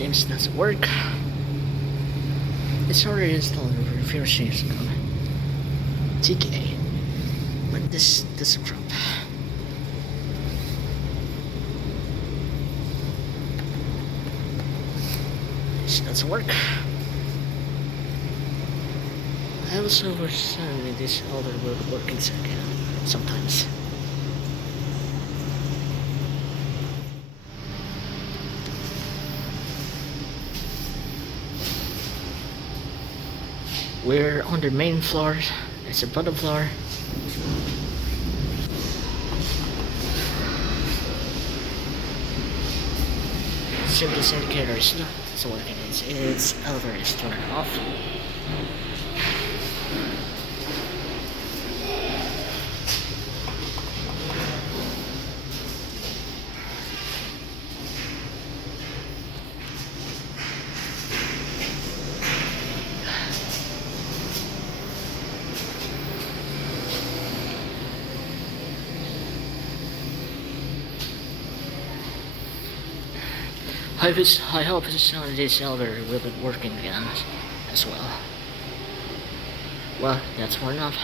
seems it doesn't work. It's already installed in refreshing TK. But this doesn't drop. This doesn't work. I also wish this other will work in second sometimes. We're on the main floor. It's a bottom floor. Simplest indicator is not working. Its elevator is turned off. I hope this elevator will be working again as well. Well, that's more enough.